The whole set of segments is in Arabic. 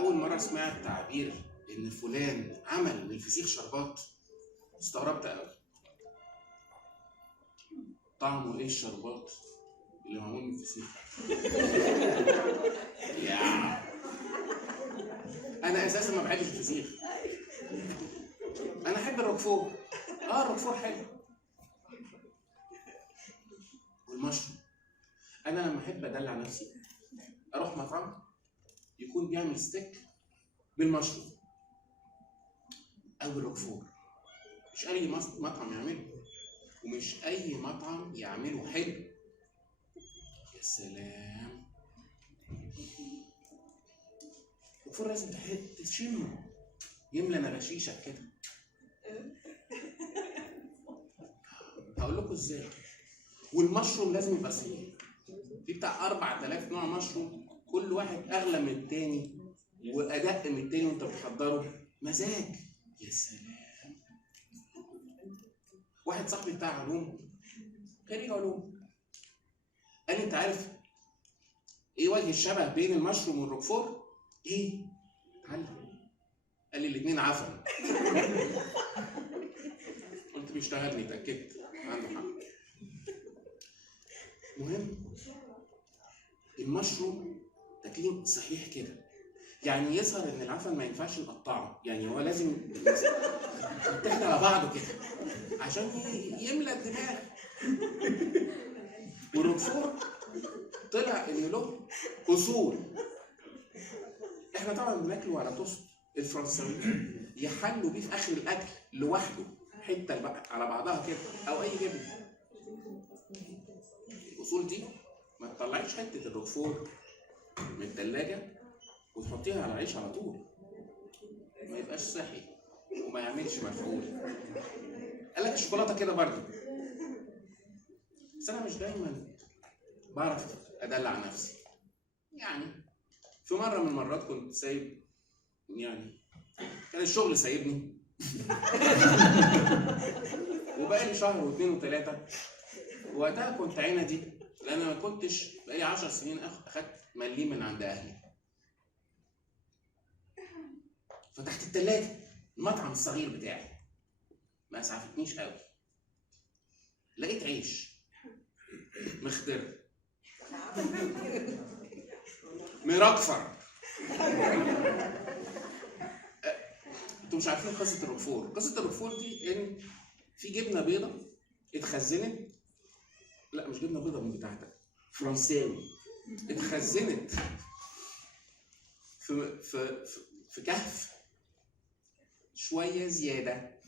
اول مره سمعت تعبير ان فلان عمل من الفسيخ شربات استغربت قوي. طعمه ايه الشربات اللي معمول من الفسيخ؟ انا اساسا ما بحبش الفسيخ، انا احب الروكفور. الروكفور حلو. والمشروم، انا لما احب ادلع نفسي اروح مطعم يكون بيعمل ستيك بالمشروم او بالروكفور. مش اي مطعم يعمله، ومش اي مطعم يعمله حلو. يا سلام، الروكفور لازم تشمه، يملى نباشيشك كده. هقول لكم ازاي. والمشروم لازم يبقى صحيح. في بتاع 4000 نوع مشروم، كل واحد اغلى من التاني وادق من التاني وانت بتحضره مزاج. يا سلام. واحد صاحبي بتاع علوم، خريج علوم، قال لي انت عارف ايه وجه الشبه بين المشروم والروكفور؟ ايه؟ اتعلم. قال لي الاثنين عفن. قلت بيشتغلني، اتاكدت عنده حق. مهم المشروم تكليم صحيح كده، يعني يظهر ان العفن ما ينفعش نقطعه، يعني هو لازم يتحد على بعضه كده عشان يملى الدماغ. والروكفور طلع ان له اصول. احنا طبعا بناكله على توست، الفرنساويين يحلوا بيه في اخر الاكل لوحده حته على بعضها كده، او اي جبن. الاصول دي ما تطلعيش حته الروكفور من الثلاجه وتحطيها على العيش على طول، ما يبقاش صحي وما يعملش مفعول. قال لك الشوكولاته كده برضه، بس انا مش دايما بعرف ادلع نفسي. يعني في مره من المرات كنت سايب، يعني كان الشغل سايبني وبقى لي شهر واثنين وثلاثه، وقتها كنت عندي لان ما كنتش بقالي 10 سنين اخدت مليم من عند اهلي. فتحت الثلاجه المطعم الصغير بتاعي، ما اسعفتنيش قوي، لقيت عيش مخضر مرقفر. انتوا مش عارفين قصه الروكفور. قصه الروكفور دي ان في جبنه بيضه اتخزنت، لا مش جبنه بيضه من بتاعتك، فرنساوي، اتخزنت في كهف شويه زياده،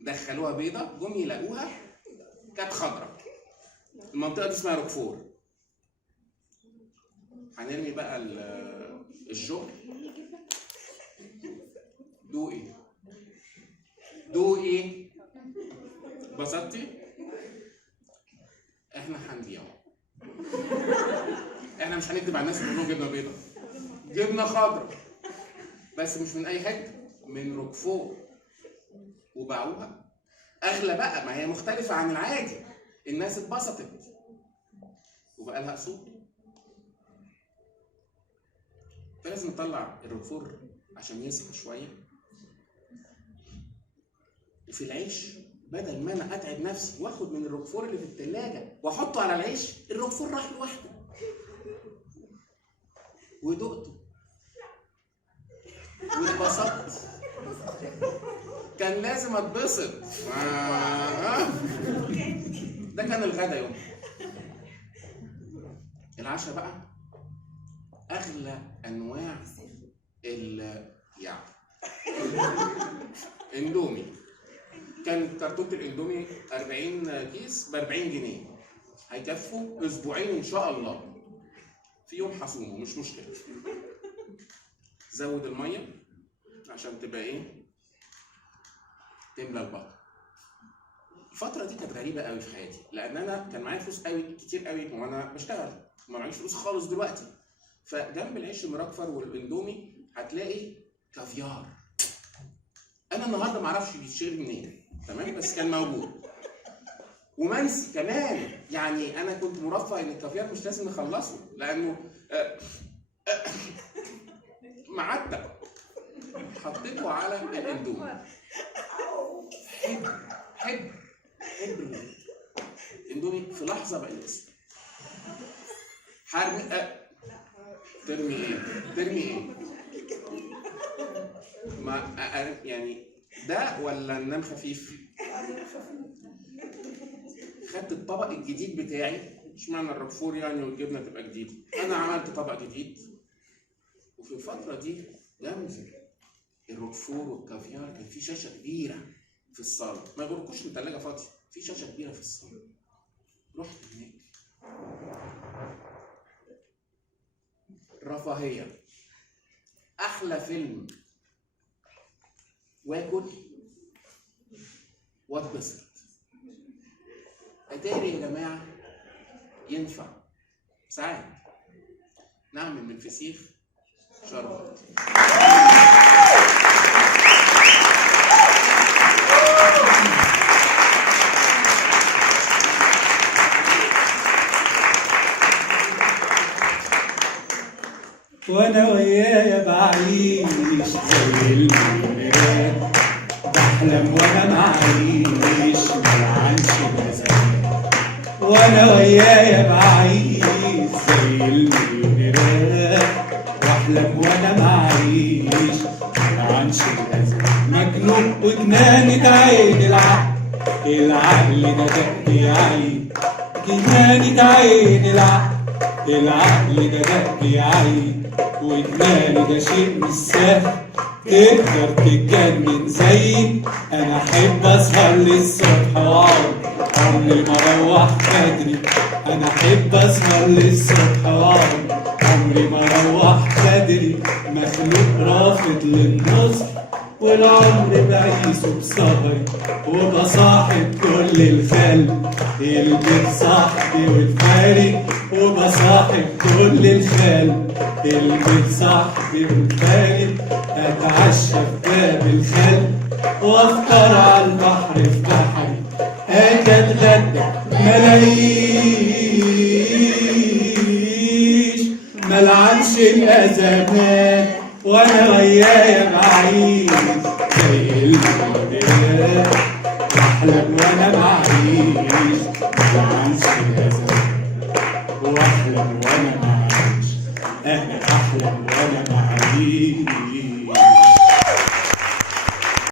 دخلوها بيضه، جم يلاقوها كانت خضراء. المنطقه دي اسمها روكفور. هنرمي بقى الشغل. دوقي دوقي، اتبسطتي؟ احنا هنبيعه. احنا مش هنكتب على الناس ونقول لهم جبنه بيضاء، جبنه خضراء، بس مش من اي حته، من روكفور. وباعوها اغلى بقى، ما هي مختلفه عن العادي. الناس اتبسطت وبقى لها اصول. فلازم نطلع الروكفور عشان يصحى شويه. وفي العيش بدل ما انا اتعب نفسي واخد من الروكفور اللي في الثلاجه واحطه على العيش، الروكفور راح لوحده. ودقته واتبسطت. كان لازم اتبسط. ده كان الغدا يوم. العشاء بقى اغلى انواع يعني اندومي. كان كرتونه الاندومي 40 كيس ب 40 جنيه، هيكفوا اسبوعين ان شاء الله. في يوم هصومه مش مشكله. زود الميه عشان تبقى ايه، تملى البطن. الفتره دي كانت غريبه قوي في حياتي، لان انا كان معايا فلوس قوي كتير قوي وانا بشتغل، ما معيش فلوس خالص دلوقتي. فجنب العيش المرقفر والاندومي هتلاقي كافيار. انا النهارده ما اعرفش بيتشرب منين، تمام، بس كان موجود. ومنسي كمان، يعني انا كنت مرفه ان الكافيار مش لازم نخلصه، لانه معتق حطيته على الاندومي. حب الاندومي في لحظه بقى الاسم. حرمي ترمي ايه؟ ما يعني ده ولا ننام خفيف؟ خدت الطبق الجديد بتاعي، اشمعنى الروكفور يعني والجبنه تبقى جديده؟ انا عملت طبق جديد، وفي الفتره دي جنب الروكفور والكافيار كان في شاشه كبيره في الصاله، ما يغركوش الثلاجه فاضيه، في شاشه كبيره في الصاله. رحت هناك، رفاهيه، احلى فيلم، واكل واتبسط. اتاري يا جماعه ينفع ساعات نعمل من الفسيخ شربات. وانا ويايا بعيش زي المليونيرات، بحلم وانا معيش ملعنش الازمات. وانا ويايا بعيش زي المليونيرات، واحلم وانا معيش ملعنش الازمات. مجنون وجنانة عين العقل ده دق عين، جنانة عين العقل ده دق عين، وجناني ده شيء مش سهل تقدر تتجنن زيي. انا احب اسهر للصبح واقعد عمري ما اروح بدري. انا احب اسهر للصبح واقعد عمري ما اروح بدري. مخلوق رافض للنصر والعمر بعيشه بسهري، وبصاحب كل الخلق البيت صاحبي والفارق، وبصاحب كل الخلق البيت صاحبي والفارق. اتعشى في باب الخلق وافطر على البحر في بحري، اجي اتغدى ملاقيش ملعنش الازمات. وانا ويايا بعيش زي المليونيرات، بحلم وانا معيش